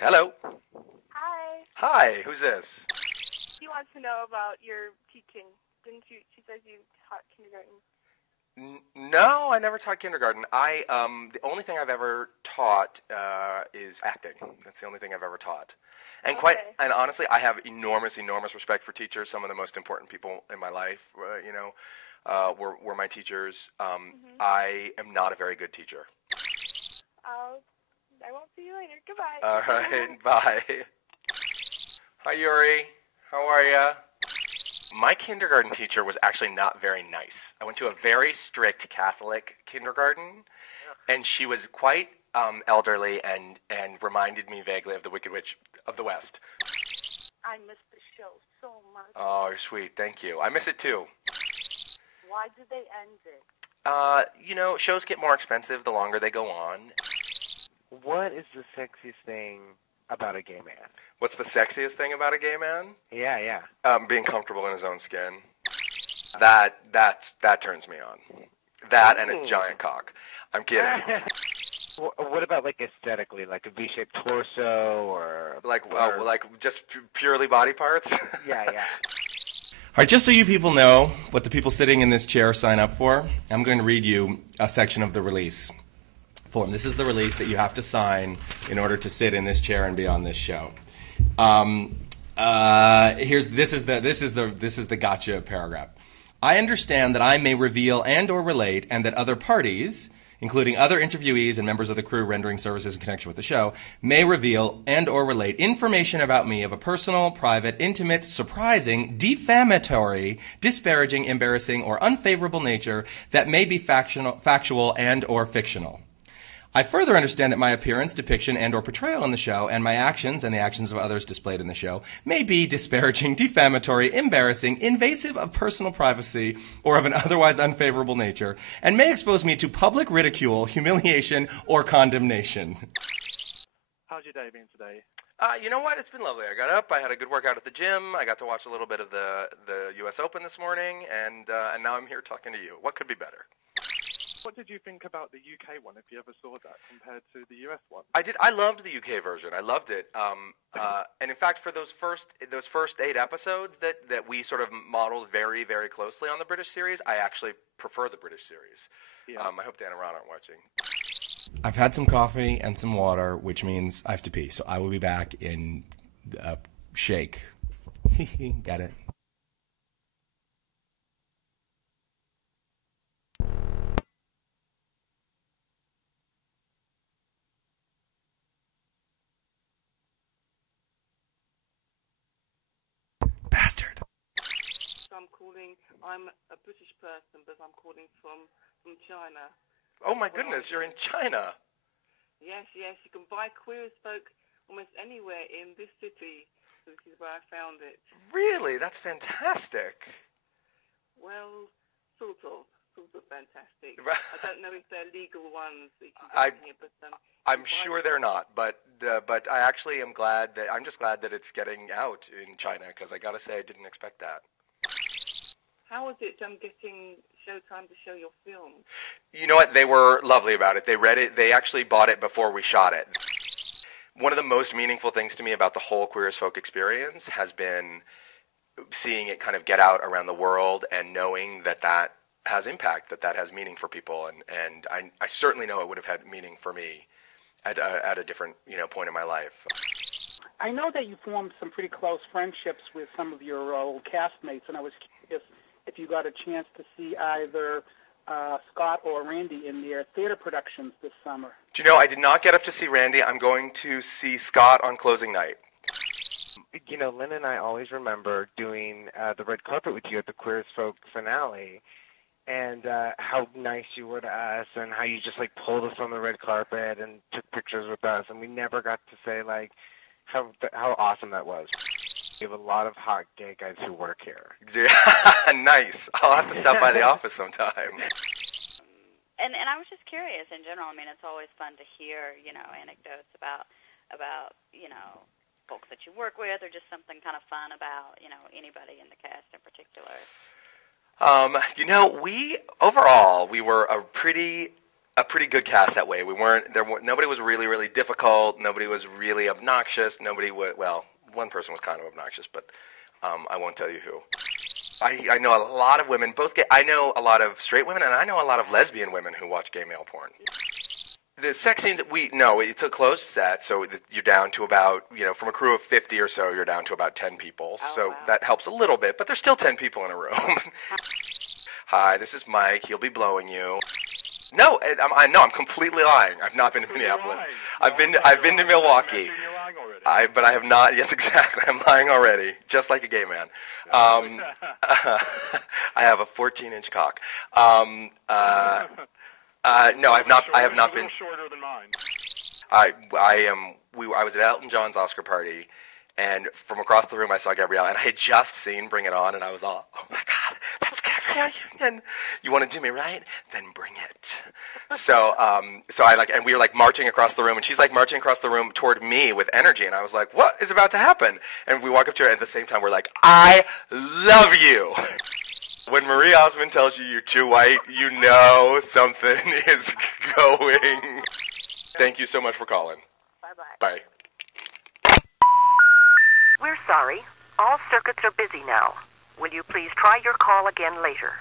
Hello. Hi. Hi, who's this? She wants to know about your teaching. Didn't you? She says you taught kindergarten. No, I never taught kindergarten. The only thing I've ever taught is acting. That's the only thing I've ever taught. And and honestly, I have enormous respect for teachers. Some of the most important people in my life, were my teachers. I am not a very good teacher. I won't see you later. Goodbye. All right, bye. Hi, Yuri. How are ya? My kindergarten teacher was actually not very nice. I went to a very strict Catholic kindergarten, and she was quite elderly and reminded me vaguely of the Wicked Witch of the West. I miss the show so much. Oh, you're sweet. Thank you. I miss it too. Why did they end it? Shows get more expensive the longer they go on. What is the sexiest thing about a gay man? What's the sexiest thing about a gay man? Yeah. Being comfortable in his own skin. That turns me on. That and a giant cock. I'm kidding. What about aesthetically, like a V-shaped torso or like just purely body parts? Yeah. All right, just so you people know what the people sitting in this chair sign up for, I'm going to read you a section of the release form. This is the release that you have to sign in order to sit in this chair and be on this show. This is the gotcha paragraph. I understand that I may reveal and or relate, and that other parties, including other interviewees and members of the crew rendering services in connection with the show, may reveal and or relate information about me of a personal, private, intimate, surprising, defamatory, disparaging, embarrassing, or unfavorable nature that may be factual and or fictional. I further understand that my appearance, depiction, and or portrayal in the show, and my actions and the actions of others displayed in the show, may be disparaging, defamatory, embarrassing, invasive of personal privacy, or of an otherwise unfavorable nature, and may expose me to public ridicule, humiliation, or condemnation. How's your day been today? You know what? It's been lovely. I got up. I had a good workout at the gym. I got to watch a little bit of the U.S. Open this morning, and now I'm here talking to you. What could be better? What did you think about the UK one, if you ever saw that, compared to the US one? I did. I loved the UK version. I loved it. And in fact, for those first 8 episodes that we sort of modeled very, very closely on the British series, I actually prefer the British series. Yeah. I hope Dan and Ron aren't watching. I've had some coffee and some water, which means I have to pee. So I will be back in a shake. Got it. Bastard. So I'm a British person, but I'm calling from China. Oh my goodness, you're in China. Yes, you can buy Queer as Folk almost anywhere in this city. So this is where I found it. Really? That's fantastic. Well, sort of fantastic. I don't know if they're legal ones that you can get here, but I'm sure they're not, but I actually am glad that I'm just glad that it's getting out in China, because I got to say I didn't expect that. How was it getting Showtime to show your film? You know what? They were lovely about it. They read it. They actually bought it before we shot it. One of the most meaningful things to me about the whole Queer as Folk experience has been seeing it kind of get out around the world and knowing that has impact, that has meaning for people, and I certainly know it would have had meaning for me at a different point in my life. I know that you formed some pretty close friendships with some of your old castmates, and I was curious if you got a chance to see either Scott or Randy in their theater productions this summer. Do you know, I did not get up to see Randy. I'm going to see Scott on closing night. Lynn and I always remember doing the red carpet with you at the Queer as Folk finale, and how nice you were to us, and how you just pulled us on the red carpet and took pictures with us, and we never got to say how awesome that was. We have a lot of hot gay guys who work here. Yeah, nice. I'll have to stop by the office sometime. And I was just curious in general. I mean, it's always fun to hear anecdotes about folks that you work with, or just something kind of fun about anybody in the cast in particular. We were a pretty a pretty good cast that way. Nobody was really, really difficult. Nobody was really obnoxious. Well, one person was kind of obnoxious, but I won't tell you who. I know a lot of women, I know a lot of straight women, and I know a lot of lesbian women who watch gay male porn. The sex scenes, it's a closed set, so you're down to about, from a crew of 50 or so, you're down to about 10 people. Oh, So wow. that helps a little bit, but there's still 10 people in a room. Hi, this is Mike. He'll be blowing you. No, I'm completely lying. I've not been to Minneapolis. I've been to Milwaukee. But I have not. Yes, exactly. I'm lying already, just like a gay man. I have a 14-inch cock. No, I have not been. Shorter than mine. I was at Elton John's Oscar party, and from across the room I saw Gabrielle, and I had just seen Bring It On, and I was all, oh my God, that's Gabrielle Union. You want to do me right? Then bring it. So and we were like marching across the room, and she's like marching across the room toward me with energy, and I was like, what is about to happen? And we walk up to her, and at the same time we're like, I love you. When Marie Osmond tells you you're too white, you know something is going. Thank you so much for calling. Bye-bye. Bye. We're sorry. All circuits are busy now. Will you please try your call again later?